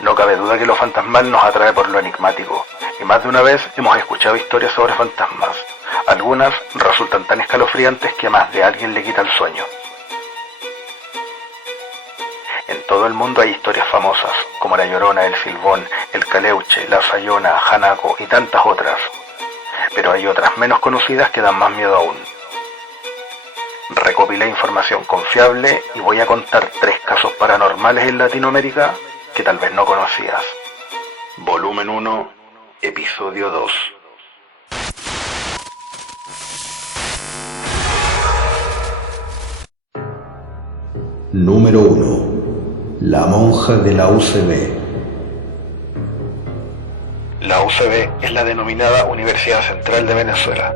No cabe duda que lo fantasmal nos atrae por lo enigmático, y más de una vez hemos escuchado historias sobre fantasmas. Algunas resultan tan escalofriantes que a más de alguien le quita el sueño. En todo el mundo hay historias famosas, como La Llorona, El Silbón, El Caleuche, La Sayona, Hanako y tantas otras. Pero hay otras menos conocidas que dan más miedo aún. Recopilé información confiable y voy a contar 3 casos paranormales en Latinoamérica que tal vez no conocías. Volumen 1, Episodio 2. Número 1. La monja de la UCB. La UCB es la denominada Universidad Central de Venezuela.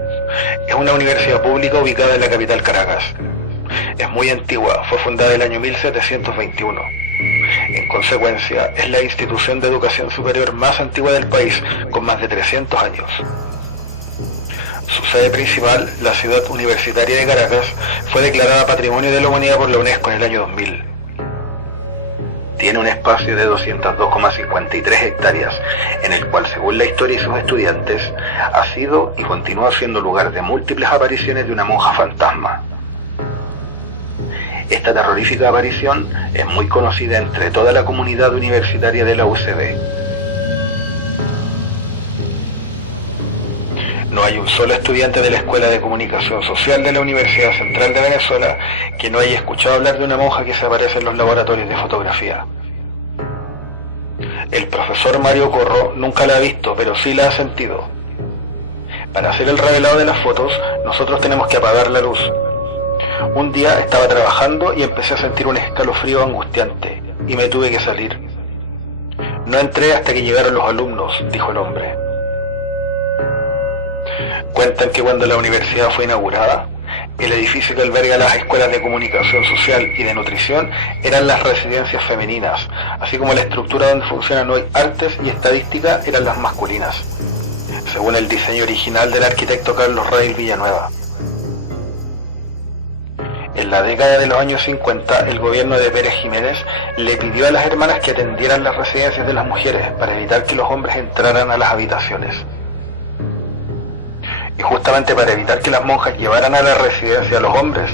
Es una universidad pública ubicada en la capital Caracas. Es muy antigua, fue fundada en el año 1721. En consecuencia, es la institución de educación superior más antigua del país, con más de 300 años. Su sede principal, la ciudad universitaria de Caracas, fue declarada Patrimonio de la Humanidad por la UNESCO en el año 2000. Tiene un espacio de 202,53 hectáreas, en el cual, según la historia y sus estudiantes, ha sido y continúa siendo lugar de múltiples apariciones de una monja fantasma. Esta terrorífica aparición es muy conocida entre toda la comunidad universitaria de la UCB. No hay un solo estudiante de la Escuela de Comunicación Social de la Universidad Central de Venezuela que no haya escuchado hablar de una monja que se aparece en los laboratorios de fotografía. El profesor Mario Corro nunca la ha visto, pero sí la ha sentido. Para hacer el revelado de las fotos, nosotros tenemos que apagar la luz. Un día estaba trabajando y empecé a sentir un escalofrío angustiante, y me tuve que salir. No entré hasta que llegaron los alumnos, dijo el hombre. Cuentan que cuando la universidad fue inaugurada, el edificio que alberga las escuelas de comunicación social y de nutrición eran las residencias femeninas, así como la estructura donde funcionan hoy artes y estadística eran las masculinas, según el diseño original del arquitecto Carlos Rail Villanueva. En la década de los años 50, el gobierno de Pérez Jiménez le pidió a las hermanas que atendieran las residencias de las mujeres para evitar que los hombres entraran a las habitaciones. Y justamente para evitar que las monjas llevaran a la residencia a los hombres,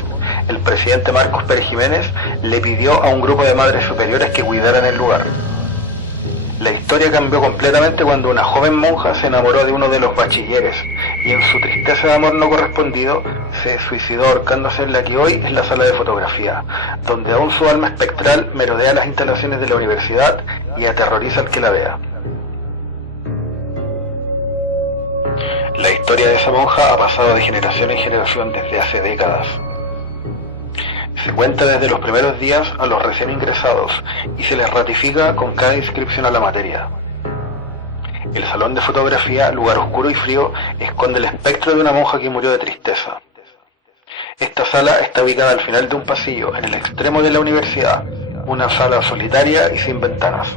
el presidente Marcos Pérez Jiménez le pidió a un grupo de madres superiores que cuidaran el lugar. La historia cambió completamente cuando una joven monja se enamoró de uno de los bachilleres y en su tristeza de amor no correspondido se suicidó ahorcándose en la que hoy es la sala de fotografía, donde aún su alma espectral merodea las instalaciones de la universidad y aterroriza al que la vea. La historia de esa monja ha pasado de generación en generación desde hace décadas. Se cuenta desde los primeros días a los recién ingresados y se les ratifica con cada inscripción a la materia. El salón de fotografía, lugar oscuro y frío, esconde el espectro de una monja que murió de tristeza. Esta sala está ubicada al final de un pasillo, en el extremo de la universidad, una sala solitaria y sin ventanas.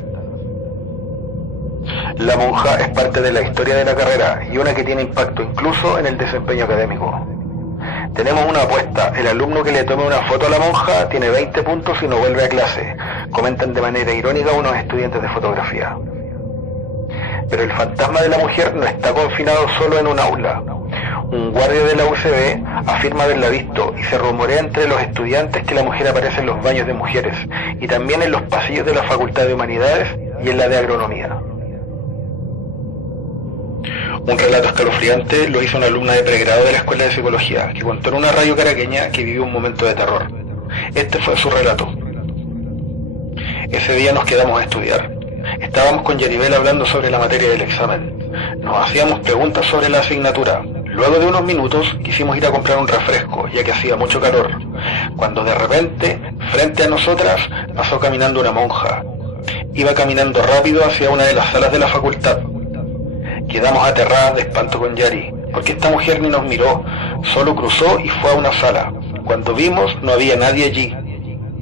La monja es parte de la historia de la carrera y una que tiene impacto incluso en el desempeño académico. Tenemos una apuesta, el alumno que le tome una foto a la monja tiene 20 puntos y no vuelve a clase, comentan de manera irónica unos estudiantes de fotografía. Pero el fantasma de la mujer no está confinado solo en un aula. Un guardia de la UCB afirma haberla visto y se rumorea entre los estudiantes que la mujer aparece en los baños de mujeres y también en los pasillos de la Facultad de Humanidades y en la de Agronomía. Un relato escalofriante lo hizo una alumna de pregrado de la Escuela de Psicología, que contó en una radio caraqueña que vivió un momento de terror. Este fue su relato. Ese día nos quedamos a estudiar. Estábamos con Yaribel hablando sobre la materia del examen. Nos hacíamos preguntas sobre la asignatura. Luego de unos minutos quisimos ir a comprar un refresco, ya que hacía mucho calor, cuando de repente, frente a nosotras, pasó caminando una monja. Iba caminando rápido hacia una de las salas de la facultad. Quedamos aterradas de espanto con Yari, porque esta mujer ni nos miró, solo cruzó y fue a una sala. Cuando vimos, no había nadie allí.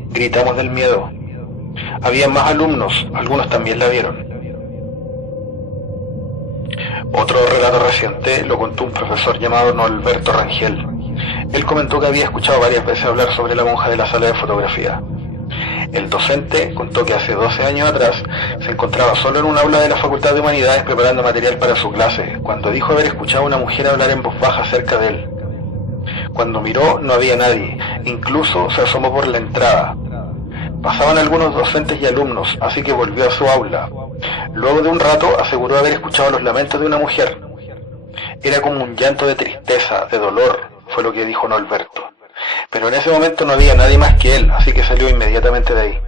Gritamos del miedo. Había más alumnos, algunos también la vieron. Otro relato reciente lo contó un profesor llamado Norberto Rangel. Él comentó que había escuchado varias veces hablar sobre la monja de la sala de fotografía. El docente contó que hace 12 años atrás se encontraba solo en un aula de la Facultad de Humanidades preparando material para su clase, cuando dijo haber escuchado a una mujer hablar en voz baja cerca de él. Cuando miró no había nadie, incluso se asomó por la entrada. Pasaban algunos docentes y alumnos, así que volvió a su aula. Luego de un rato aseguró haber escuchado los lamentos de una mujer. Era como un llanto de tristeza, de dolor, fue lo que dijo Norberto. Pero en ese momento no había nadie más que él, así que salió inmediatamente de ahí.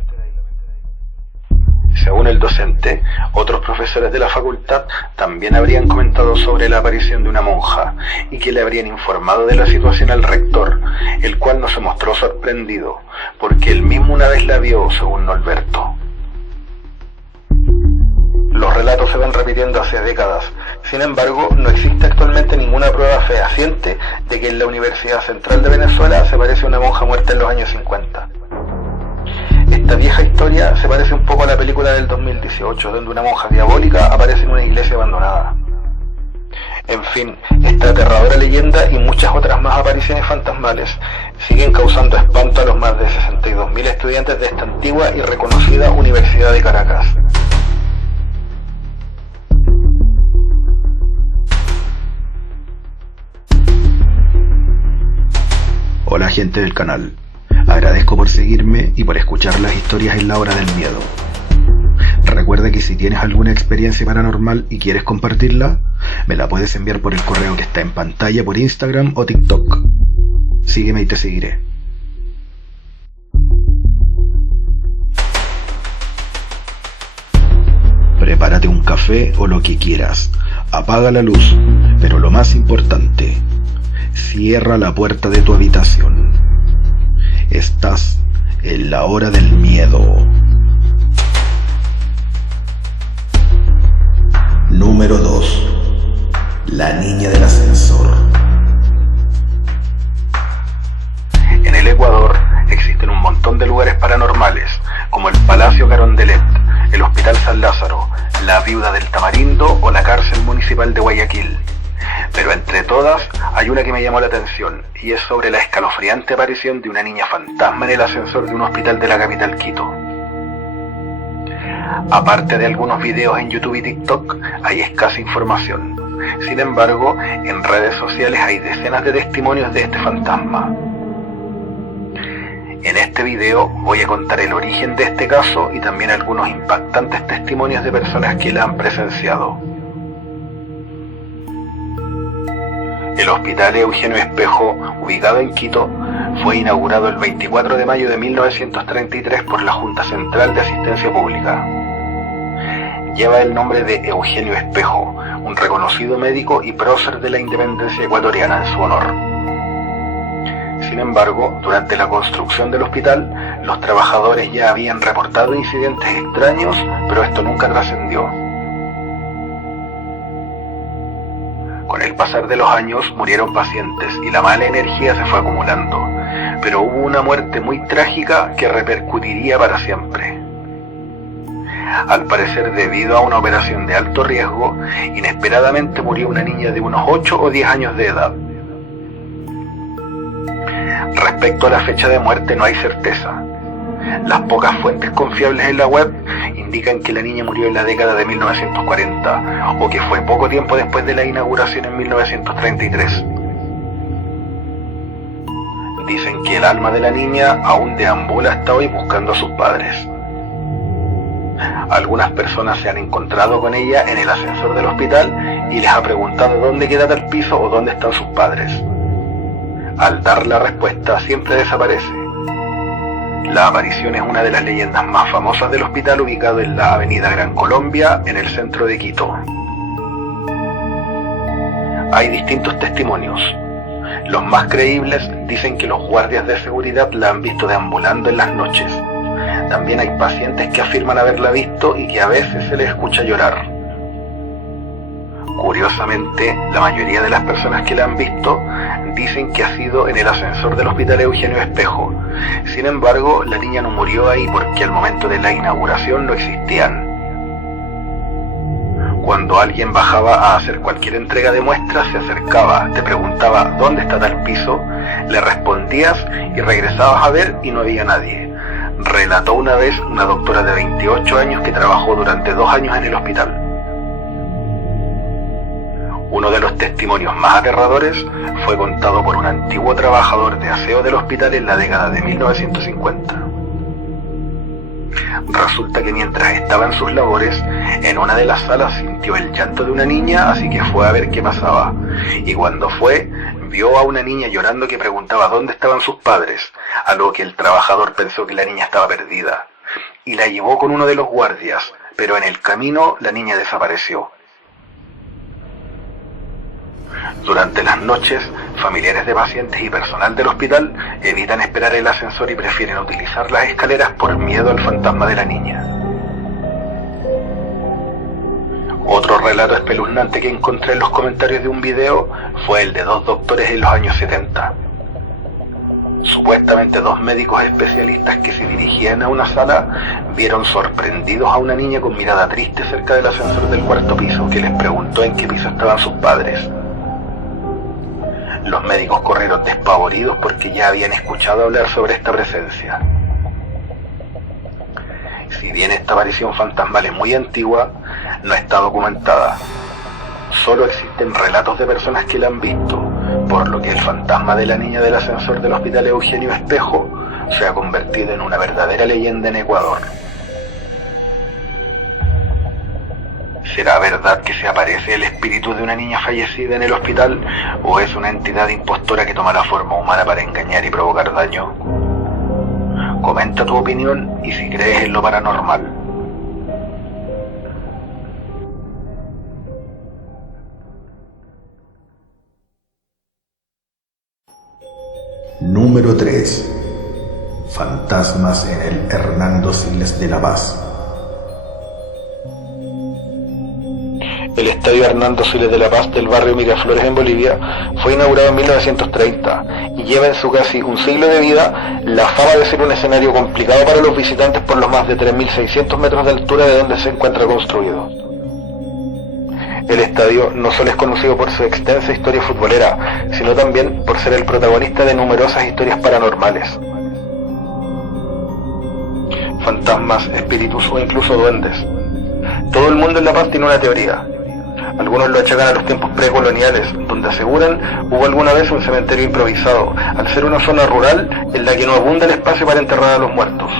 Según el docente, otros profesores de la facultad también habrían comentado sobre la aparición de una monja y que le habrían informado de la situación al rector, el cual no se mostró sorprendido, porque él mismo una vez la vio, según Norberto. Los relatos se van repitiendo hace décadas. Sin embargo, no existe actualmente ninguna prueba fehaciente de que en la Universidad Central de Venezuela se parece a una monja muerta en los años 50. Esta vieja historia se parece un poco a la película del 2018, donde una monja diabólica aparece en una iglesia abandonada. En fin, esta aterradora leyenda y muchas otras más apariciones fantasmales siguen causando espanto a los más de 62.000 estudiantes de esta antigua y reconocida Universidad de Caracas. Hola gente del canal, agradezco por seguirme y por escuchar las historias en la hora del miedo. Recuerda que si tienes alguna experiencia paranormal y quieres compartirla, me la puedes enviar por el correo que está en pantalla por Instagram o TikTok. Sígueme y te seguiré. Prepárate un café o lo que quieras, apaga la luz, pero lo más importante, cierra la puerta de tu habitación. Estás en la hora del miedo. Número 2. La niña del ascensor. En el Ecuador existen un montón de lugares paranormales, como el Palacio Carondelet, el Hospital San Lázaro, la Viuda del Tamarindo o la Cárcel Municipal de Guayaquil. Pero entre todas hay una que me llamó la atención, y es sobre la escalofriante aparición de una niña fantasma en el ascensor de un hospital de la capital Quito. Aparte de algunos videos en YouTube y TikTok, hay escasa información. Sin embargo, en redes sociales hay decenas de testimonios de este fantasma. En este video voy a contar el origen de este caso y también algunos impactantes testimonios de personas que la han presenciado. El Hospital Eugenio Espejo, ubicado en Quito, fue inaugurado el 24 de mayo de 1933 por la Junta Central de Asistencia Pública. Lleva el nombre de Eugenio Espejo, un reconocido médico y prócer de la independencia ecuatoriana en su honor. Sin embargo, durante la construcción del hospital, los trabajadores ya habían reportado incidentes extraños, pero esto nunca trascendió. Con el pasar de los años murieron pacientes y la mala energía se fue acumulando, pero hubo una muerte muy trágica que repercutiría para siempre. Al parecer, debido a una operación de alto riesgo, inesperadamente murió una niña de unos 8 o 10 años de edad. Respecto a la fecha de muerte no hay certeza. Las pocas fuentes confiables en la web indican que la niña murió en la década de 1940 o que fue poco tiempo después de la inauguración en 1933. Dicen que el alma de la niña aún deambula hasta hoy buscando a sus padres. Algunas personas se han encontrado con ella en el ascensor del hospital y les ha preguntado dónde queda tal piso o dónde están sus padres. Al dar la respuesta siempre desaparece. La aparición es una de las leyendas más famosas del hospital, ubicado en la avenida Gran Colombia, en el centro de Quito. Hay distintos testimonios. Los más creíbles dicen que los guardias de seguridad la han visto deambulando en las noches. También hay pacientes que afirman haberla visto y que a veces se les escucha llorar. Curiosamente, la mayoría de las personas que la han visto dicen que ha sido en el ascensor del Hospital Eugenio Espejo. Sin embargo, la niña no murió ahí porque al momento de la inauguración no existían. Cuando alguien bajaba a hacer cualquier entrega de muestras, se acercaba, te preguntaba ¿dónde está tal piso?, le respondías y regresabas a ver y no había nadie. relató una vez una doctora de 28 años que trabajó durante 2 años en el hospital. Uno de los testimonios más aterradores fue contado por un antiguo trabajador de aseo del hospital en la década de 1950. Resulta que mientras estaba en sus labores, en una de las salas sintió el llanto de una niña, así que fue a ver qué pasaba. Y cuando fue, vio a una niña llorando que preguntaba dónde estaban sus padres, a lo que el trabajador pensó que la niña estaba perdida, y la llevó con uno de los guardias, pero en el camino la niña desapareció. Durante las noches, familiares de pacientes y personal del hospital evitan esperar el ascensor y prefieren utilizar las escaleras por miedo al fantasma de la niña. Otro relato espeluznante que encontré en los comentarios de un video fue el de 2 doctores en los años 70. Supuestamente 2 médicos especialistas que se dirigían a una sala vieron sorprendidos a una niña con mirada triste cerca del ascensor del 4º piso, que les preguntó en qué piso estaban sus padres. Los médicos corrieron despavoridos porque ya habían escuchado hablar sobre esta presencia. Si bien esta aparición fantasmal es muy antigua, no está documentada. Solo existen relatos de personas que la han visto, por lo que el fantasma de la niña del ascensor del Hospital Eugenio Espejo se ha convertido en una verdadera leyenda en Ecuador. ¿Será verdad que se aparece el espíritu de una niña fallecida en el hospital, o es una entidad impostora que toma la forma humana para engañar y provocar daño? Comenta tu opinión y si crees en lo paranormal. Número 3. Fantasmas en el Hernando Siles de La Paz. El Estadio Hernando Siles de La Paz del barrio Miraflores en Bolivia fue inaugurado en 1930 y lleva en su casi un siglo de vida la fama de ser un escenario complicado para los visitantes por los más de 3.600 metros de altura de donde se encuentra construido. El estadio no solo es conocido por su extensa historia futbolera, sino también por ser el protagonista de numerosas historias paranormales. Fantasmas, espíritus o incluso duendes. Todo el mundo en La Paz tiene una teoría. Algunos lo achacan a los tiempos precoloniales, donde aseguran hubo alguna vez un cementerio improvisado, al ser una zona rural en la que no abunda el espacio para enterrar a los muertos.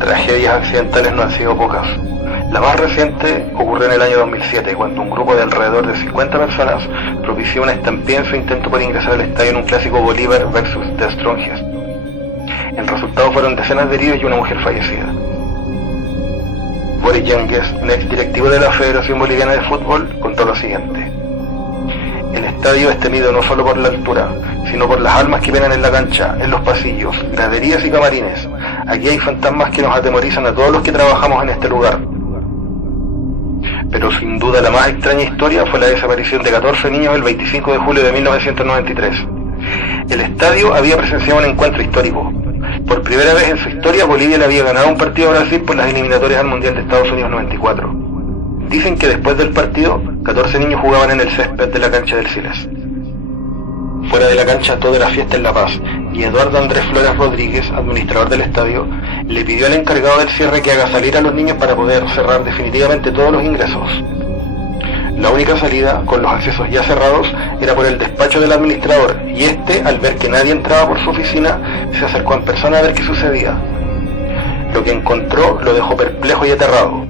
Tragedias accidentales no han sido pocas. La más reciente ocurrió en el año 2007, cuando un grupo de alrededor de 50 personas propició una estampida en su intento por ingresar al estadio en un clásico Bolívar versus The Strongest. El resultado fueron decenas de heridos y una mujer fallecida. Boris Yánguez, un ex directivo de la Federación Boliviana de Fútbol, contó lo siguiente: el estadio es temido no solo por la altura, sino por las almas que penan en la cancha, en los pasillos, graderías y camarines. Aquí hay fantasmas que nos atemorizan a todos los que trabajamos en este lugar. Pero sin duda la más extraña historia fue la desaparición de 14 niños el 25 de julio de 1993. El estadio había presenciado un encuentro histórico. Por primera vez en su historia, Bolivia le había ganado un partido a Brasil por las eliminatorias al Mundial de Estados Unidos 94. Dicen que después del partido, 14 niños jugaban en el césped de la cancha del Siles. Fuera de la cancha todo era fiesta en La Paz, y Eduardo Andrés Flores Rodríguez, administrador del estadio, le pidió al encargado del cierre que haga salir a los niños para poder cerrar definitivamente todos los ingresos. La única salida, con los accesos ya cerrados, era por el despacho del administrador, y este, al ver que nadie entraba por su oficina, se acercó en persona a ver qué sucedía. Lo que encontró lo dejó perplejo y aterrado.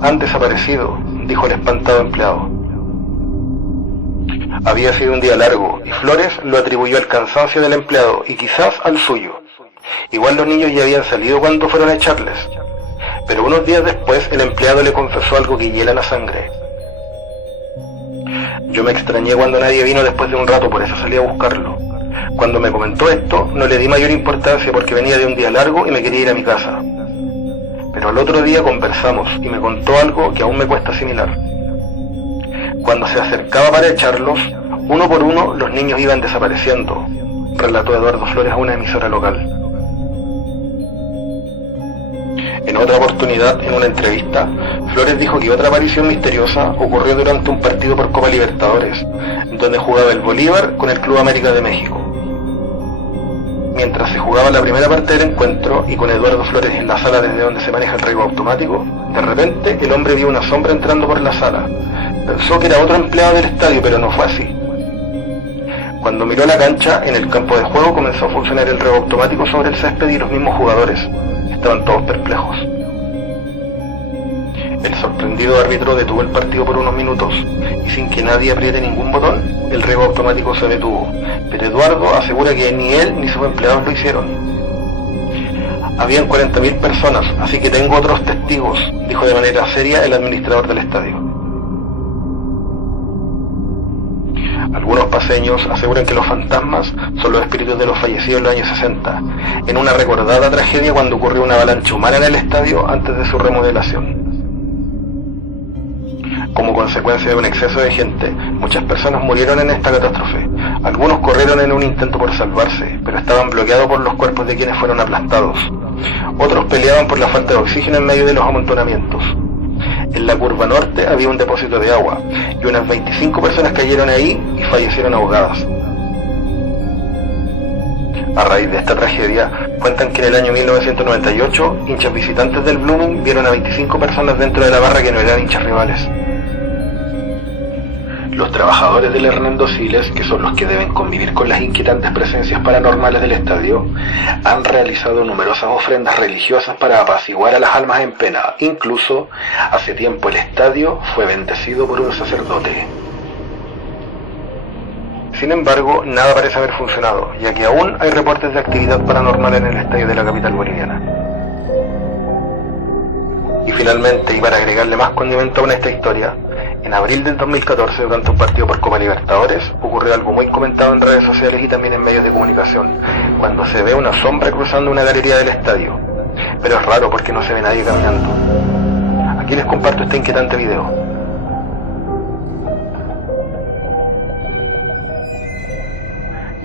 «Han desaparecido», dijo el espantado empleado. Había sido un día largo, y Flores lo atribuyó al cansancio del empleado, y quizás al suyo. Igual los niños ya habían salido cuando fueron a echarles. Pero unos días después, el empleado le confesó algo que hiela la sangre. Yo me extrañé cuando nadie vino después de un rato, por eso salí a buscarlo. Cuando me comentó esto, no le di mayor importancia porque venía de un día largo y me quería ir a mi casa. Pero al otro día conversamos y me contó algo que aún me cuesta asimilar. Cuando se acercaba para echarlos, uno por uno los niños iban desapareciendo, relató Eduardo Flores a una emisora local. En otra oportunidad, en una entrevista, Flores dijo que otra aparición misteriosa ocurrió durante un partido por Copa Libertadores, donde jugaba el Bolívar con el Club América de México. Mientras se jugaba la primera parte del encuentro y con Eduardo Flores en la sala desde donde se maneja el riego automático, de repente el hombre vio una sombra entrando por la sala. Pensó que era otro empleado del estadio, pero no fue así. Cuando miró la cancha, en el campo de juego comenzó a funcionar el riego automático sobre el césped y los mismos jugadores estaban todos perplejos. El sorprendido árbitro detuvo el partido por unos minutos y sin que nadie apriete ningún botón, el riego automático se detuvo, pero Eduardo asegura que ni él ni sus empleados lo hicieron. Habían 40.000 personas, así que tengo otros testigos, dijo de manera seria el administrador del estadio. Algunos paseños aseguran que los fantasmas son los espíritus de los fallecidos en los años 60, en una recordada tragedia cuando ocurrió una avalancha humana en el estadio antes de su remodelación. Como consecuencia de un exceso de gente, muchas personas murieron en esta catástrofe. Algunos corrieron en un intento por salvarse, pero estaban bloqueados por los cuerpos de quienes fueron aplastados. Otros peleaban por la falta de oxígeno en medio de los amontonamientos. En la curva norte había un depósito de agua, y unas 25 personas cayeron ahí y fallecieron ahogadas. A raíz de esta tragedia, cuentan que en el año 1998, hinchas visitantes del Blooming vieron a 25 personas dentro de la barra que no eran hinchas rivales. Los trabajadores del Hernando Siles, que son los que deben convivir con las inquietantes presencias paranormales del estadio, han realizado numerosas ofrendas religiosas para apaciguar a las almas en pena. Incluso, hace tiempo el estadio fue bendecido por un sacerdote. Sin embargo, nada parece haber funcionado, ya que aún hay reportes de actividad paranormal en el estadio de la capital boliviana. Y finalmente, y para agregarle más condimento aún a esta historia, en abril del 2014, durante un partido por Copa Libertadores, ocurrió algo muy comentado en redes sociales y también en medios de comunicación, cuando se ve una sombra cruzando una galería del estadio. Pero es raro porque no se ve nadie caminando. Aquí les comparto este inquietante video.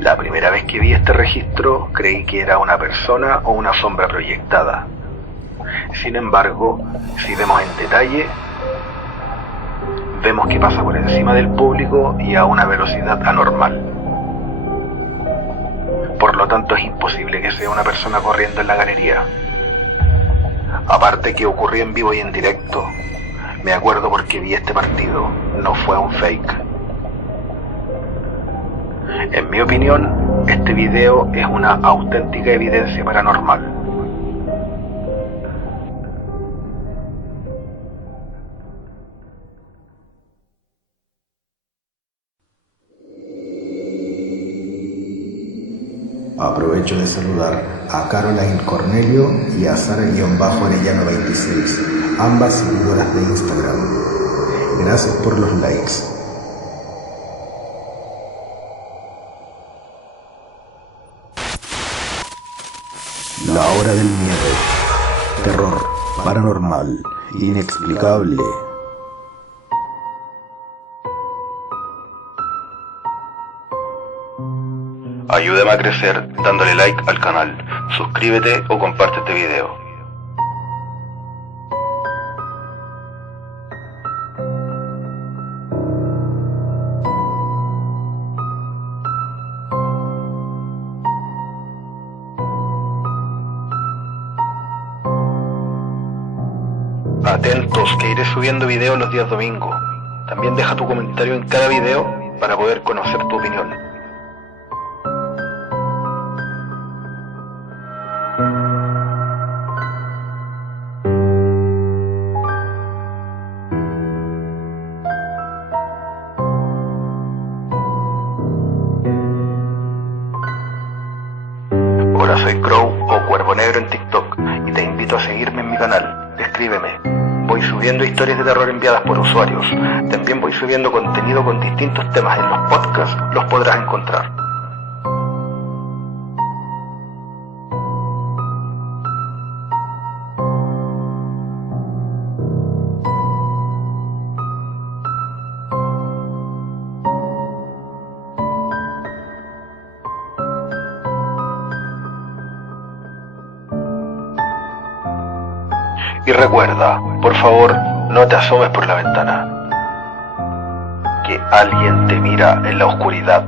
La primera vez que vi este registro, creí que era una persona o una sombra proyectada. Sin embargo, si vemos en detalle, vemos que pasa por encima del público y a una velocidad anormal. Por lo tanto, es imposible que sea una persona corriendo en la galería. Aparte que ocurrió en vivo y en directo, me acuerdo porque vi este partido, no fue un fake. En mi opinión, este video es una auténtica evidencia paranormal. Aprovecho de saludar a Caroline Cornelio y a Sara-Arellano26, ambas seguidoras de Instagram. Gracias por los likes. La hora del miedo. Terror paranormal, inexplicable. Ayúdame a crecer dándole like al canal, suscríbete o comparte este video. Atentos que iré subiendo videos los días domingos. También deja tu comentario en cada video para poder conocer tu opinión. Hola, soy Crow o Cuervo Negro en TikTok y te invito a seguirme en mi canal. Escríbeme. Voy subiendo historias de terror enviadas por usuarios. También voy subiendo contenido con distintos temas en los podcasts, los podrás encontrar. Y recuerda, por favor, no te asomes por la ventana, que alguien te mira en la oscuridad.